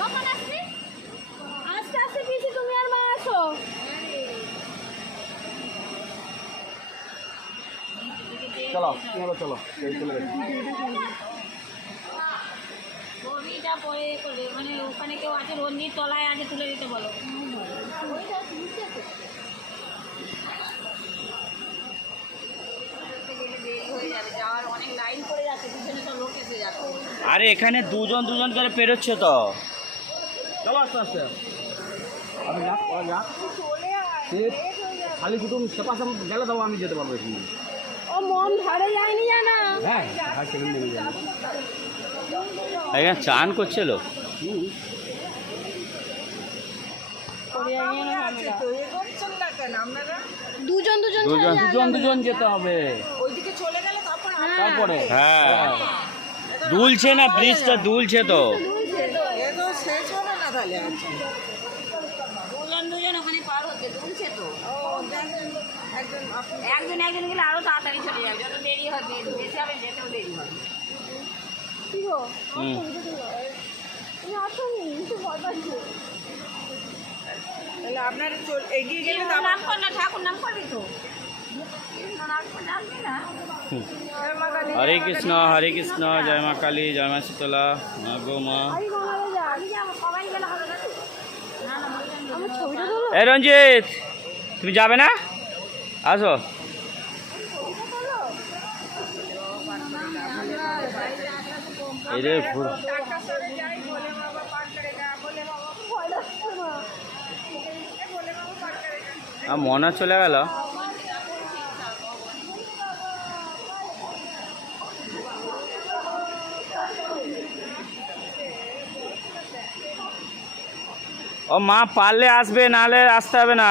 কখন আসবি? আস্তে আস্তে পিছি, তুমি আর মা আসো। চলো চলো বমিটা পরে করে মানে ওখানে কেউ আছে, রঞ্জিত তলায় আছে, তুলে দিতে বলো। আরে এখানে দুজন দুজন করে পেরোচ্ছে তো। চলো আস্তে আস্তে খালি কুটুম সেপাশে গেলে তবে আমি যেতে পারবো এখানে। ও মন ধরে যায়নি জানা। হ্যাঁ সেকেন্ড নেমে যাবে। এখানে চান করছিল। দুজন দুজন দুজন দুজন দুজন যেতে হবে। তারপরে হ্যাঁ দুলছে না, ব্রিজটা দুলছে তো। দুজন দুজন ওখানে পার হচ্ছে, দুলছে তো। একজন একজন গেলে আরো তাড়াতাড়ি চলে যাবে, যত দেরি হবে বেশি হবে, যেতেও দেরি হবে। আপনারা এগিয়ে গেলে নাম কর না, ঠাকুর নাম করবি তো। হরে কৃষ্ণ জয় মা কালী, জয় মা শীতলা, মা গো মা। এ রঞ্জিত, তুমি যাবে না? আসো। এরে মনে চলে গেল। ও মা পারলে আসবে, নাহলে আসতে হবে না।